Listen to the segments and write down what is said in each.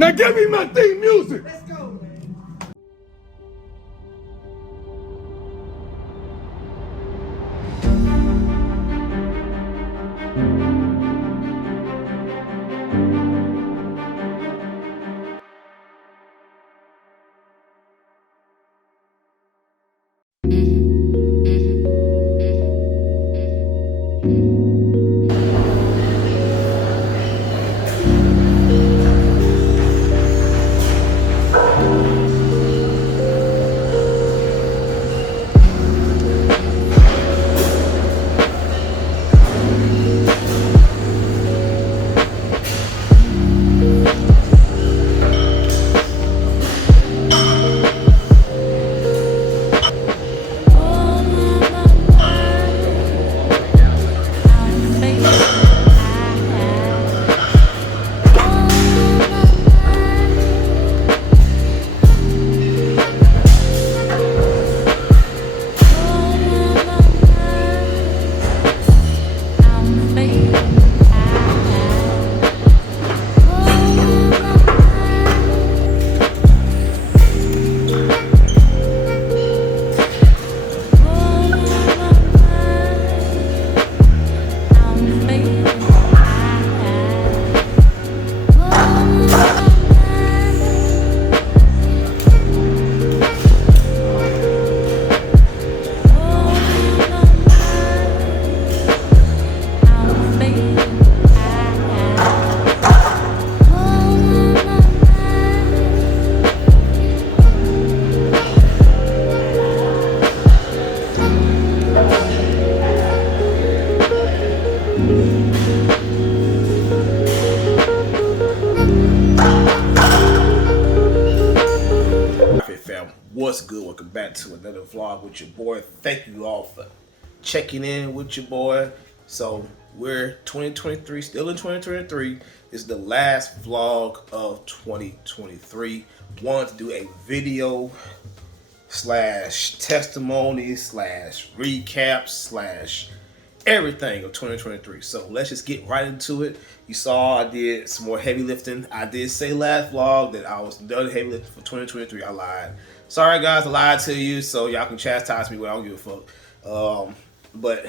Now give me my theme music. Let's go. What's good? Welcome back to another vlog with your boy. Thank you all for checking in with your boy. So we're 2023, still in 2023. This is the last vlog of 2023. Wanted to do a video slash testimony slash recap slash everything of 2023. So let's just get right into it. You saw I did some more heavy lifting. I did say last vlog that I was done heavy lifting for 2023. I lied. Sorry guys, I lied to you, so y'all can chastise me, but I don't give a fuck. But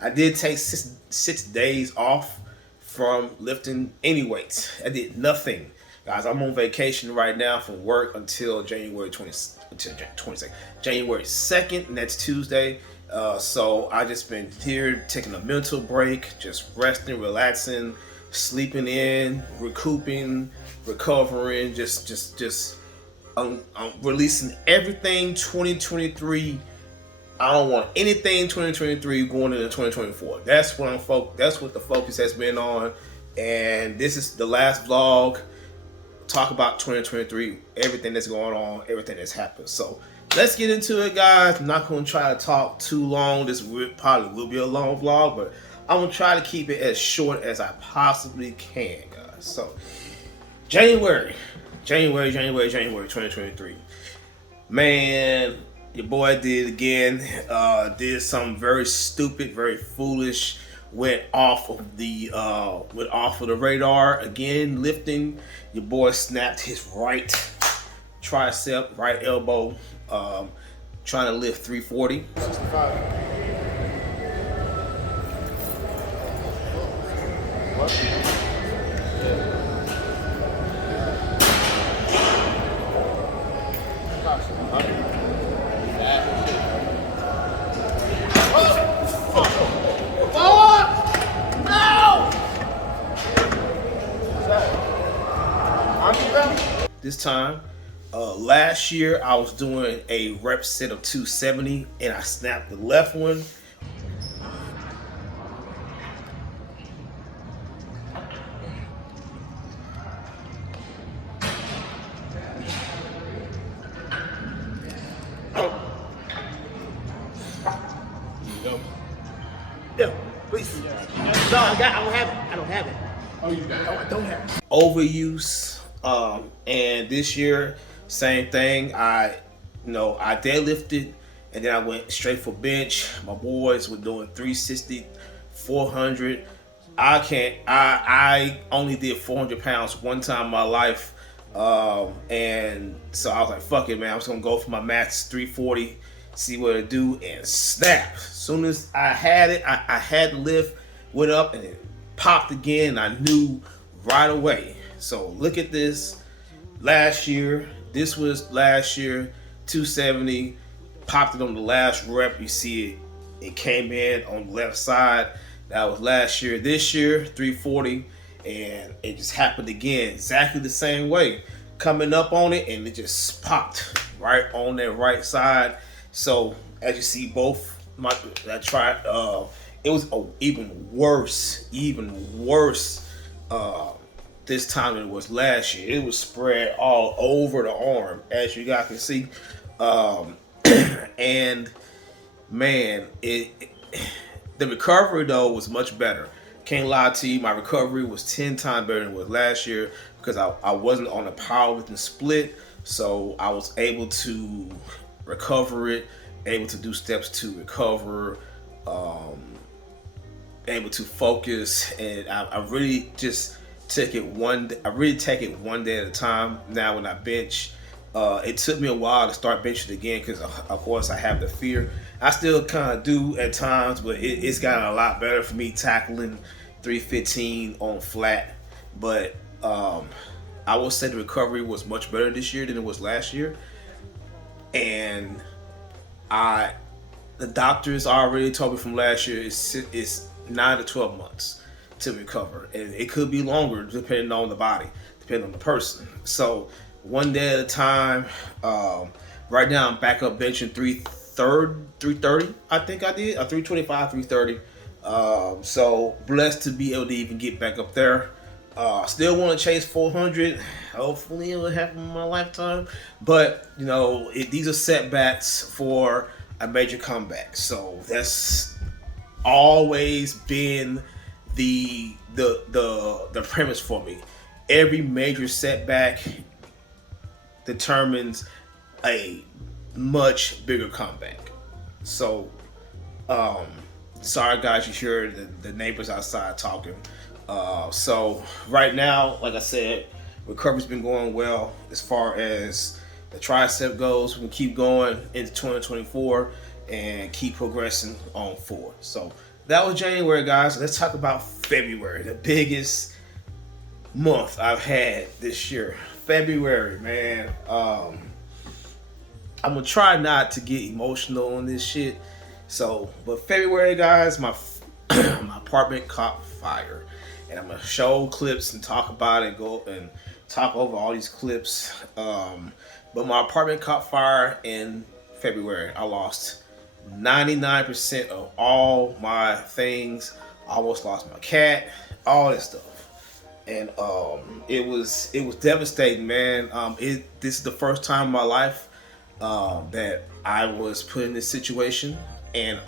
I did take six days off from lifting any weights. I did nothing. Guys, I'm on vacation right now from work until January 2nd, next Tuesday. So I just been here taking a mental break, just resting, relaxing, sleeping in, recouping, recovering, just I'm releasing everything 2023. I don't want anything 2023 going into 2024. That's what that's what the focus has been on. And this is the last vlog. Talk about 2023, everything that's going on, everything that's happened. So let's get into it, guys. I'm not going to try to talk too long. This probably will be a long vlog, but I'm going to try to keep it as short as I possibly can, guys. So January 2023. Man, your boy did it again. Did something very stupid, very foolish. Went off of the radar again. Lifting, your boy snapped his right tricep, right elbow. Trying to lift 340. 65. What? This time, last year I was doing a rep set of 270 and I snapped the left one. Yeah, please. No, I don't have it. I don't have it. Oh, you got it? No, I don't have it. Overuse. And this year, same thing. I deadlifted, and then I went straight for bench. My boys were doing 360, 400. I only did 400 pounds one time in my life. And so I was like, fuck it, man. I'm just gonna go for my max 340, see what it do, and snap. As soon as I had it, I had the lift, went up, and it popped again. I knew right away. So look at this. Last year, this was last year, 270, popped it on the last rep. You see it came in on the left side. That was last year. This year, 340, and it just happened again, exactly the same way. Coming up on it, and it just popped right on that right side. So as you see, both I tried. It was even worse this time than it was last year. It was spread all over the arm, as you guys can see. And man, the recovery though was much better. Can't lie to you, my recovery was 10 times better than it was last year because I wasn't on a powerlifting split, so I was able to recover it, able to do steps to recover, able to focus, and I really just take it one day at a time. Now when I bench, it took me a while to start benching again because of course I have the fear. I still kind of do at times, but it's gotten a lot better for me tackling 315 on flat. But I will say the recovery was much better this year than it was last year, and the doctors already told me from last year it's 9 to 12 months to recover, and it could be longer depending on the body, depending on the person. So one day at a time. Right now I'm back up benching 330. I think I did a 325, 330. So blessed to be able to even get back up there. Still want to chase 400. Hopefully it will happen in my lifetime. But you know, these are setbacks for a major comeback. So that's always been the premise for me. Every major setback determines a much bigger comeback. So sorry guys, you hear the neighbors outside talking. So right now, like I said, recovery's been going well as far as the tricep goes. We can keep going into 2024 and keep progressing on forward. So that was January, guys. Let's talk about February, the biggest month I've had this year. February, man. I'm gonna try not to get emotional on this shit. So, but February, guys, my apartment caught fire, and I'm gonna show clips and talk about it, go and talk over all these clips. But my apartment caught fire in February. I lost 99% of all my things. I almost lost my cat, all that stuff. And it was devastating, man. This is the first time in my life that I was put in this situation, and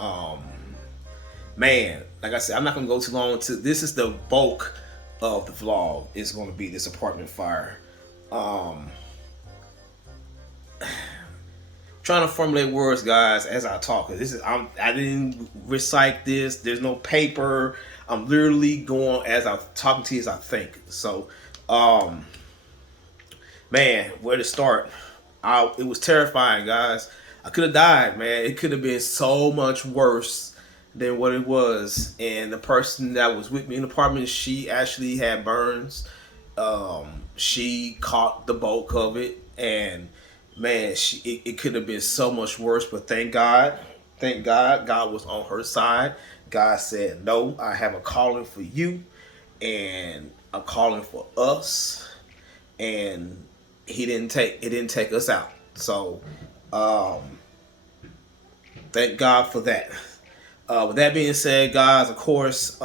man, like I said, I'm not gonna go too long into this. Is the bulk of the vlog is going to be this apartment fire. Trying to formulate words, guys, as I talk. This is I didn't recite this. There's no paper. I'm literally going as I'm talking to you as I think. So, man, where to start? It was terrifying, guys. I could have died, man. It could have been so much worse than what it was. And the person that was with me in the apartment, she actually had burns. She caught the bulk of it, and man, it could have been so much worse. But thank God, God was on her side. God said, no, I have a calling for you and a calling for us, and it didn't take us out. So thank God for that. With that being said, guys, of course,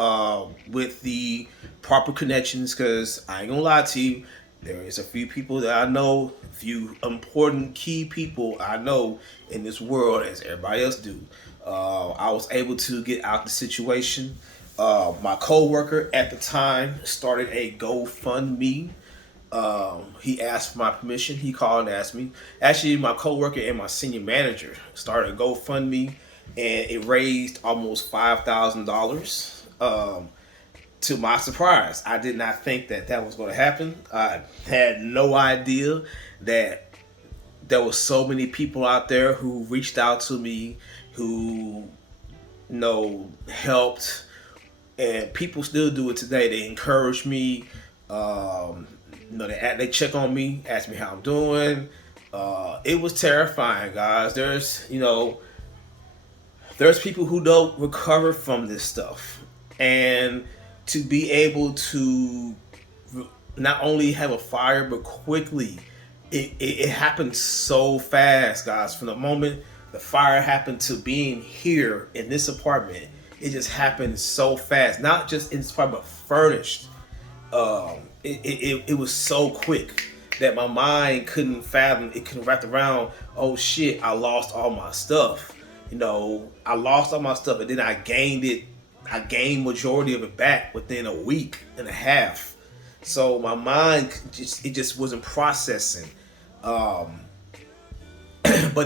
with the proper connections, because I ain't gonna lie to you, there is a few people that I know, a few important key people I know in this world, as everybody else do. I was able to get out the situation. My co-worker at the time started a GoFundMe. He asked for my permission. He called and asked me. Actually, my co-worker and my senior manager started a GoFundMe, and it raised almost $5,000. to my surprise, I did not think that that was going to happen. I had no idea that there were so many people out there who reached out to me, who helped, and people still do it today. They encourage me. They check on me, ask me how I'm doing. It was terrifying, guys. There's people who don't recover from this stuff, and to be able to not only have a fire but quickly, it happened so fast, guys. From the moment the fire happened to being here in this apartment, it just happened so fast. Not just in this apartment, but furnished. It was so quick that my mind couldn't fathom. It couldn't wrap around. Oh shit! I lost all my stuff. I lost all my stuff, and then I gained it. I gained majority of it back within a week and a half. So my mind just wasn't processing. But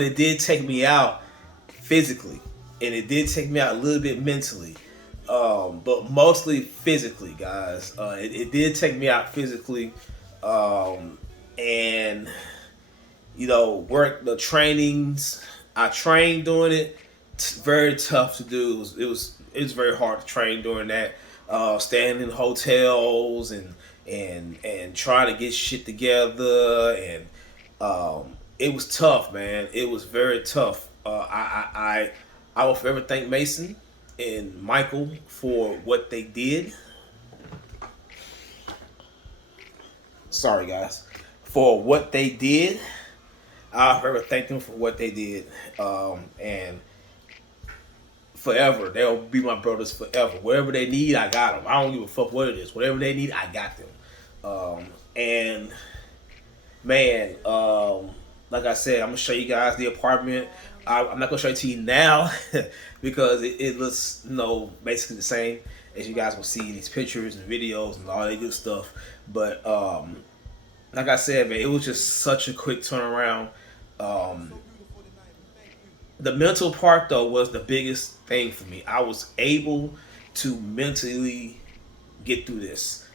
it did take me out physically, and it did take me out a little bit mentally. But mostly physically, guys. It did take me out physically. And work the trainings. I trained doing it. It's very tough to do. It was very hard to train during that. Staying in hotels and trying to get shit together, and it was tough, man. It was very tough. I will forever thank Mason and Michael for what they did. Sorry, guys. For what they did. I'll forever thank them for what they did. And forever. They'll be my brothers forever. Whatever they need, I got them. I don't give a fuck what it is. Whatever they need, I got them. And man, like I said, I'm gonna show you guys the apartment. I'm not gonna show it to you now because it looks, basically the same as you guys will see in these pictures and videos and all that good stuff. But like I said, man, it was just such a quick turnaround. The mental part, though, was the biggest thing for me. I was able to mentally get through this.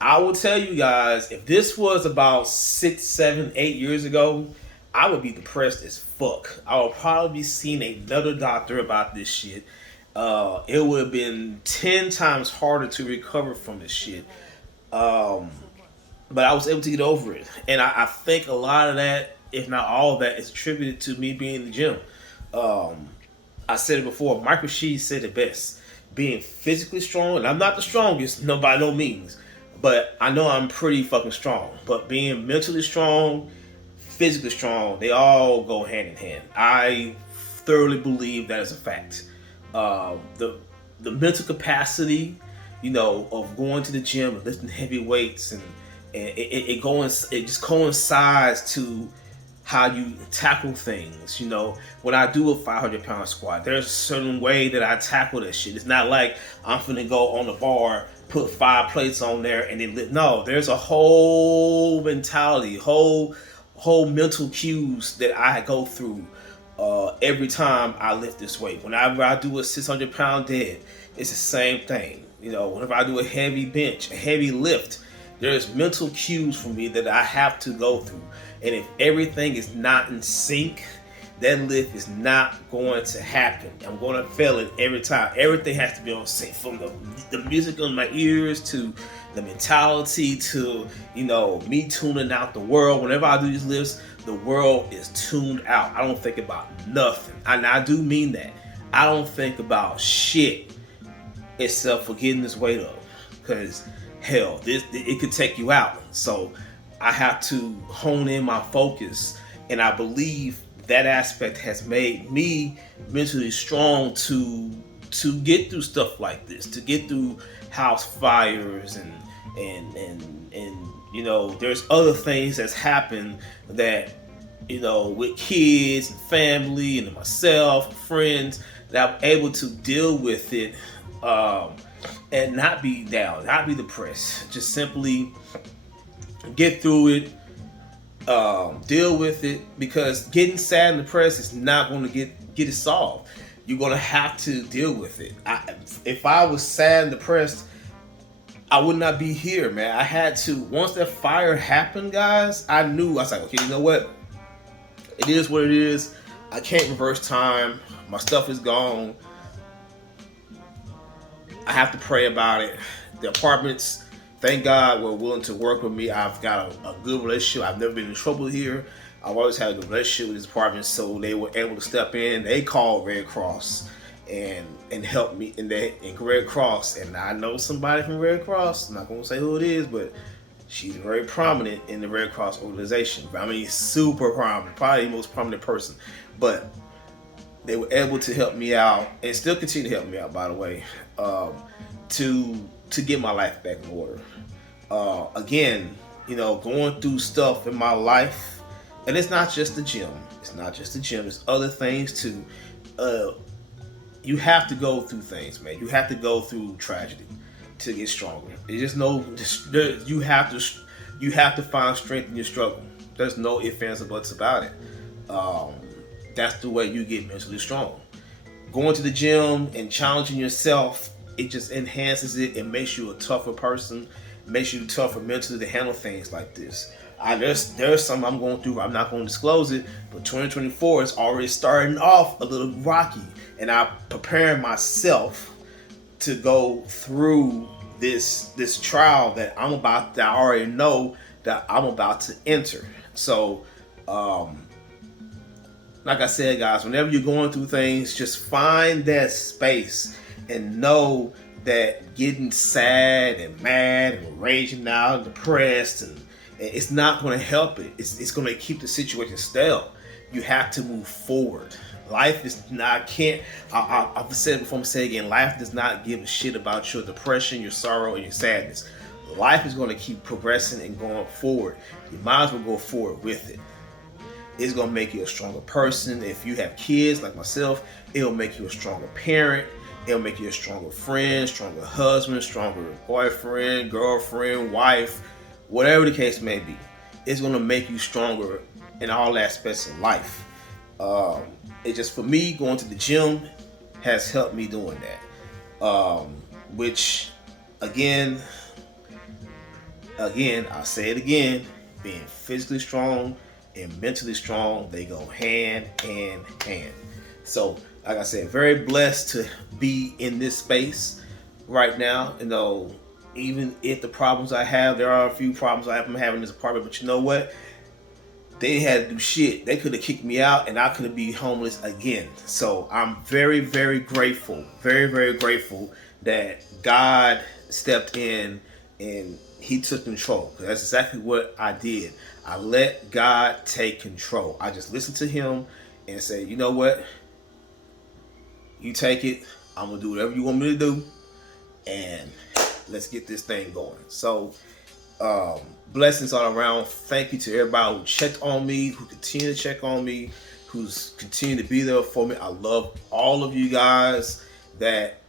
I will tell you guys, if this was about 6, 7, 8 years ago, I would be depressed as fuck. I would probably be seeing another doctor about this shit. It would have been 10 times harder to recover from this shit. But I was able to get over it. And I think a lot of that, if not all of that, is attributed to me being in the gym. I said it before, Michael Shee said it best. Being physically strong, and I'm not the strongest, no, by no means. But I know I'm pretty fucking strong. But being mentally strong, physically strong, they all go hand in hand. I thoroughly believe that is a fact. The mental capacity, of going to the gym and lifting heavy weights, and it just coincides to how you tackle things. When I do a 500-pound squat, there's a certain way that I tackle that shit. It's not like I'm finna go on the bar, put 5 plates on there, and then no. There's a whole mentality, whole mental cues that I go through every time I lift this weight. Whenever I do a 600-pound dead, it's the same thing. Whenever I do a heavy bench, a heavy lift, there's mental cues for me that I have to go through. And if everything is not in sync, that lift is not going to happen. I'm going to fail it every time. Everything has to be on sync, from the music in my ears to the mentality to, me tuning out the world. Whenever I do these lifts, the world is tuned out. I don't think about nothing. And I do mean that. I don't think about shit except for getting this weight up. Because, hell, it could take you out. So I have to hone in my focus. And I believe that aspect has made me mentally strong to get through stuff like this, to get through house fires and there's other things that's happened that, with kids and family and myself and friends, that I'm able to deal with it and not be down, not be depressed, just simply get through it. Deal with it, because getting sad and depressed is not going to get it solved. You're going to have to deal with it. If I was sad and depressed I would not be here, man. I had to, once that fire happened, guys, I knew, I was like, okay, you know what? It is what it is. I can't reverse time. My stuff is gone. I have to pray about it. The apartments, thank God, were willing to work with me. I've got a good relationship. I've never been in trouble here. I've always had a good relationship with this apartment, so they were able to step in. They called Red Cross and help me in Red Cross. And I know somebody from Red Cross. I'm not gonna say who it is, but she's very prominent in the Red Cross organization. I mean, super prominent, probably the most prominent person. But they were able to help me out, and still continue to help me out, by the way, to get my life back in order. Again, you know, going through stuff in my life, and it's not just the gym. It's not just the gym. There's other things too. You have to go through things, man. You have to go through tragedy to get stronger. There's just no. You have to find strength in your struggle. There's no ifs, ands, or buts about it. That's the way you get mentally strong. Going to the gym and challenging yourself, it just enhances it. It makes you a tougher person. It makes you tougher mentally to handle things like this. There's something I'm going through. I'm not going to disclose it, but 2024 is already starting off a little rocky, and I'm preparing myself to go through this trial that I already know that I'm about to enter. So, like I said, guys, whenever you're going through things, just find that space and know that getting sad and mad and raging out and depressed and it's not going to help it. It's going to keep the situation stale. You have to move forward. Life is not, I've said it before, I'm saying it again, life does not give a shit about your depression, your sorrow, and your sadness. Life is going to keep progressing and going forward. You might as well go forward with it. It's going to make you a stronger person. If you have kids like myself, it'll make you a stronger parent. It'll make you a stronger friend, stronger husband, stronger boyfriend, girlfriend, wife, whatever the case may be. It's going to make you stronger in all aspects of life. It just, for me, going to the gym has helped me doing that. Which, again, I'll say it again, being physically strong and mentally strong, they go hand in hand. So, like I said, very blessed to be in this space right now. You know, even if the problems I have, there are a few problems I'm having in this apartment, but you know what? They didn't have to do shit. They could have kicked me out and I could be homeless again. So I'm very, very grateful, very, very grateful that God stepped in and he took control. That's exactly what I did. I let God take control. I just listened to him and said, you know what? You take it. I'm going to do whatever you want me to do. And let's get this thing going. So, blessings all around. Thank you to everybody who checked on me, who continue to check on me, who's continued to be there for me. I love all of you guys that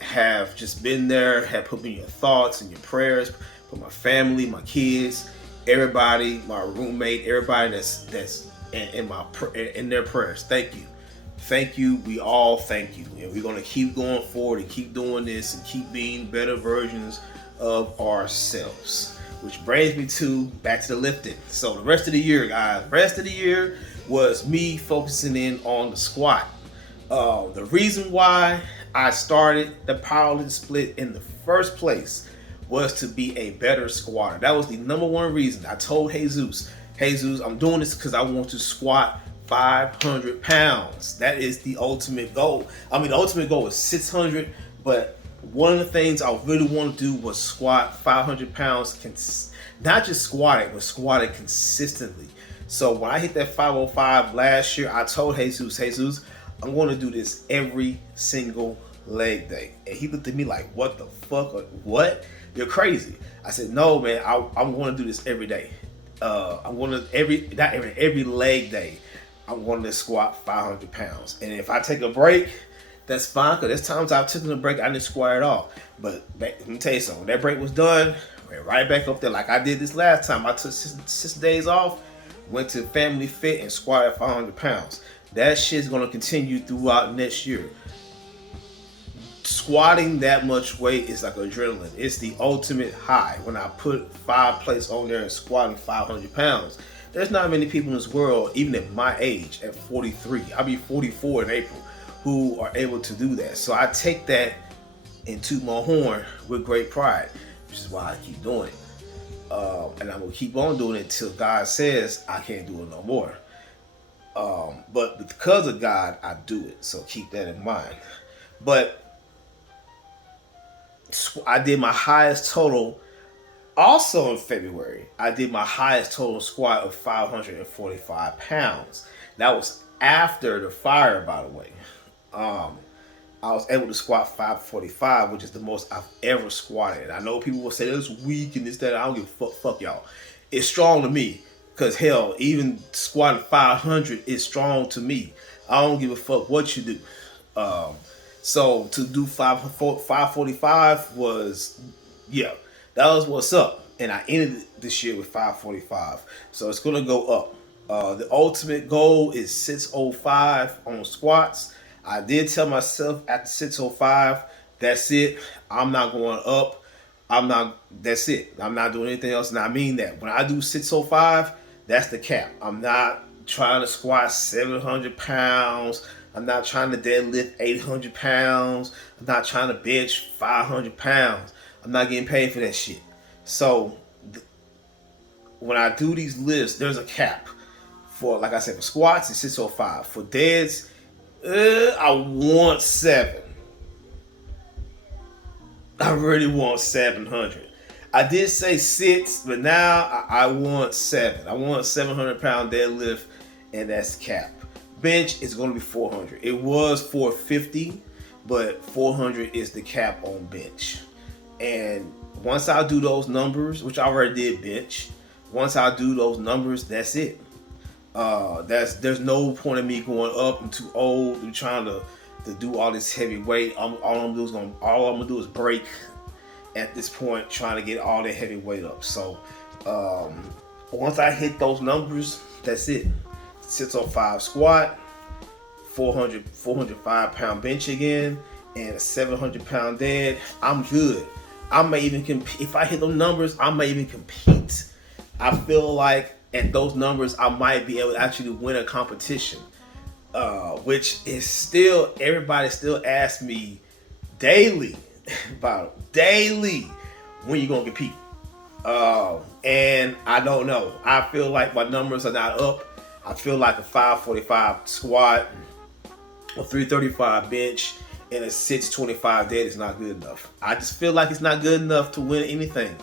have just been there, have put me in your thoughts and your prayers, for my family, my kids, everybody, my roommate, everybody that's in their prayers. Thank you. Thank you. We all thank you. And we're going to keep going forward and keep doing this and keep being better versions of ourselves. Which brings me back to the lifting. So the rest of the year, guys, was me focusing in on the squat. The reason why I started the powerlifting split in the first place was to be a better squatter. That was the number one reason. I told Jesus, I'm doing this because I want to squat 500 pounds. That is the ultimate goal. I mean, the ultimate goal is 600, but one of the things I really want to do was squat 500 pounds, not just squat it, but squat it consistently. So when I hit that 505 last year, I told Jesus, I'm going to do this every single leg day. And he looked at me like, what the fuck? What? You're crazy. I said, no, man, I'm going to do this every day. I'm going to every leg day. I'm going to squat 500 pounds. And if I take a break, that's fine, because there's times I've taken a break, I didn't squat at all. But let me tell you something, when that break was done, went right back up there like I did this last time. I took six days off, went to Family Fit and squatted 500 pounds. That shit's going to continue throughout next year. squatting that much weight is like adrenaline. It's the ultimate high. When I put 5 plates on there and squatting 500 pounds, there's not many people in this world, even at my age, at 43, I'll be 44 in April, who are able to do that. So I take that and toot my horn with great pride, which is why I keep doing it. And I'm gonna keep on doing it until God says I can't do it no more. But because of God, I do it. So keep that in mind. But I did my highest total also in February. I did my highest total squat of 545 pounds. That was after the fire, by the way. I was able to squat 545, which is the most I've ever squatted. I know people will say that's weak and this, that. I don't give a fuck y'all. It's strong to me. Because hell, even squatting 500 is strong to me. I don't give a fuck what you do. So to do 545 was, yeah, that was what's up. And I ended this year with 545. So it's going to go up. The ultimate goal is 605 on squats. I did tell myself after 605, that's it. I'm not going up. That's it. I'm not doing anything else. And I mean that. When I do 605, that's the cap. I'm not trying to squat 700 pounds. I'm not trying to deadlift 800 pounds. I'm not trying to bench 500 pounds. I'm not getting paid for that shit. So when I do these lifts, there's a cap. For, like I said, for squats, it's 605. For deads, I want 7. I really want 700. I did say 6, but now I want 7. I want a 700 pound deadlift, and that's the cap. Bench is going to be 400. It was 450, but 400 is the cap on bench. And once I do those numbers, which I already did bench, once I do those numbers, that's it. There's no point in me going up. I'm too old. I'm trying to do all this heavy weight. All I'm gonna do is break at this point, trying to get all that heavy weight up. So once I hit those numbers, that's it. 605 squat, 405 pound bench again, and a 700 pound dead. I'm good. I may even compete. If I hit those numbers, I may even compete. I feel like at those numbers, I might be able to actually win a competition. Which is still, everybody still asks me daily about when you gonna compete. And I don't know. I feel like my numbers are not up. I feel like a 545 squat, a 335 bench, and a 625 dead is not good enough. I just feel like it's not good enough to win anything.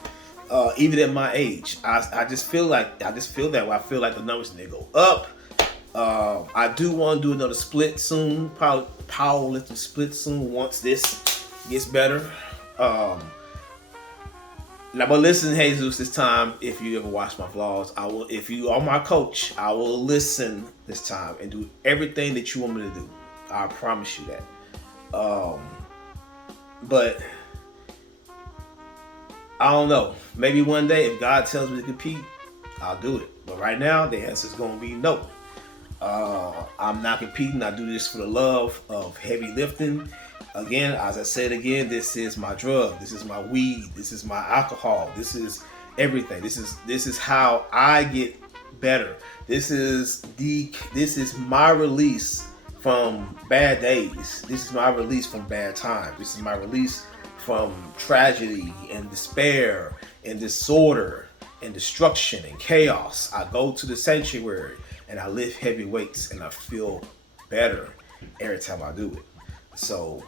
Even at my age, I just feel that way. I feel like the numbers need to go up. I do want to do another split soon, probably powerlifting split soon once this gets better. Now, but listen, Jesus, this time, if you ever watch my vlogs, I will. If you are my coach, I will listen this time and do everything that you want me to do. I promise you that. But I don't know. Maybe one day, if God tells me to compete, I'll do it. But right now, the answer is going to be no. I'm not competing. I do this for the love of heavy lifting. Again, as I said again, this is my drug. This is my weed. This is my alcohol. This is everything. This is how I get better. This is my release from bad days. This is my release from bad times. This is my release from tragedy and despair and disorder and destruction and chaos. I go to the sanctuary and I lift heavy weights and I feel better every time I do it. So,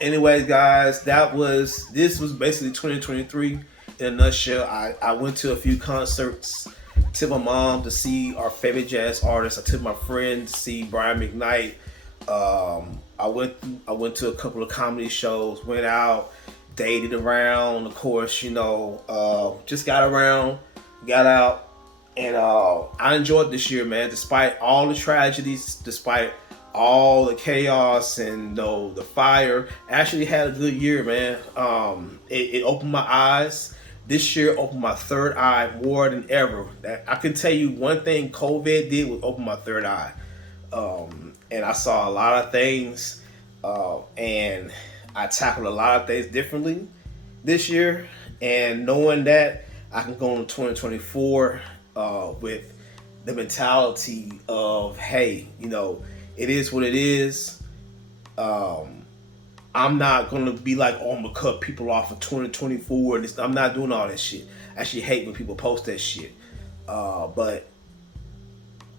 anyways, guys, this was basically 2023 in a nutshell. I went to a few concerts. Took my mom to see our favorite jazz artists. I took my friend to see Brian McKnight. I went to a couple of comedy shows. Went out, dated around. Of course, just got out. And I enjoyed this year, man. Despite all the tragedies, despite all the chaos and the fire, I actually had a good year, man. It opened my eyes. This year opened my third eye more than ever. I can tell you one thing COVID did was open my third eye. And I saw a lot of things. And I tackled a lot of things differently this year, and knowing that I can go into 2024 with the mentality of, hey, you know, it is what it is. I'm not gonna be like, oh, I'm gonna cut people off for 2024. I'm not doing all that shit. I actually hate when people post that shit. But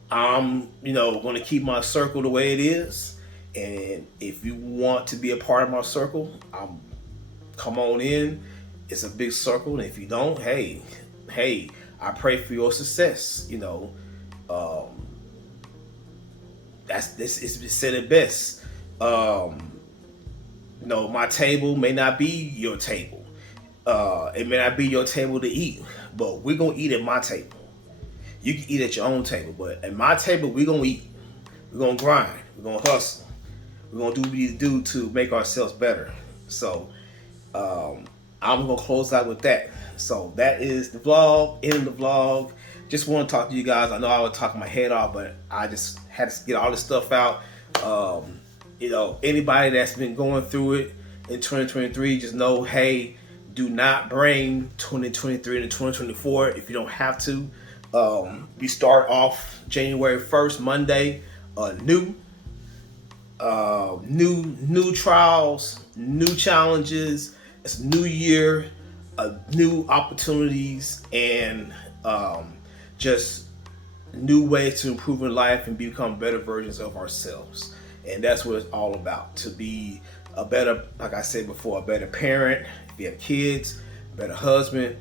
I'm, you know, gonna keep my circle the way it is. And if you want to be a part of my circle, come on in. It's a big circle, and if you don't, hey, I pray for your success. You know, it's said it best. You know, my table may not be your table. It may not be your table to eat, but we're gonna eat at my table. You can eat at your own table, but at my table, we're gonna eat. We're gonna grind. We're gonna hustle. We're gonna do what we do to make ourselves better. So, I'm gonna close out with that. So that is the vlog, end the vlog. Just want to talk to you guys. I know I was talking my head off, but I just had to get all this stuff out. You know, anybody that's been going through it in 2023, just know, hey, do not bring 2023 into 2024 if you don't have to. We start off January 1st, Monday, new trials, new challenges. It's a new year, new opportunities, and just new ways to improve in life and become better versions of ourselves. And that's what it's all about, to be a better, like I said before, a better parent, if you have kids, better husband,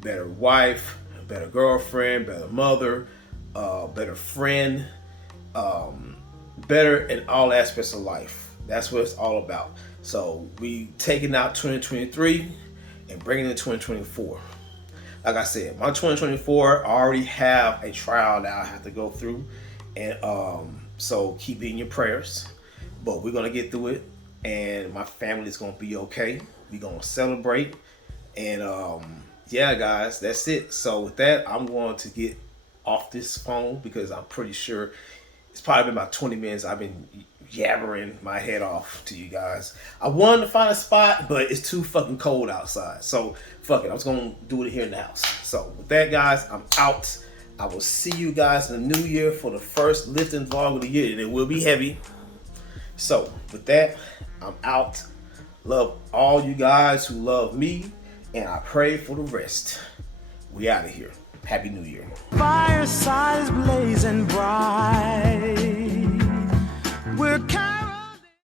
better wife, better girlfriend, better mother, better friend, better in all aspects of life. That's what it's all about. So we taking out 2023 and bringing it to 2024. Like I said, my 2024, I already have a trial that I have to go through, and so keep it in your prayers. But we're gonna get through it, and my family is gonna be okay. We're gonna celebrate, and yeah, guys, that's it. So with that, I'm going to get off this phone because I'm pretty sure it's probably been about 20 minutes I've been yabbering my head off to you guys. I wanted to find a spot, but it's too fucking cold outside. So fuck it, I was gonna do it here in the house. So with that, guys, I'm out. I will see you guys in the new year for the first lifting vlog of the year, and it will be heavy. So with that, I'm out. Love all you guys who love me, and I pray for the rest. We out of here. Happy New Year. Fireside is blazing bright.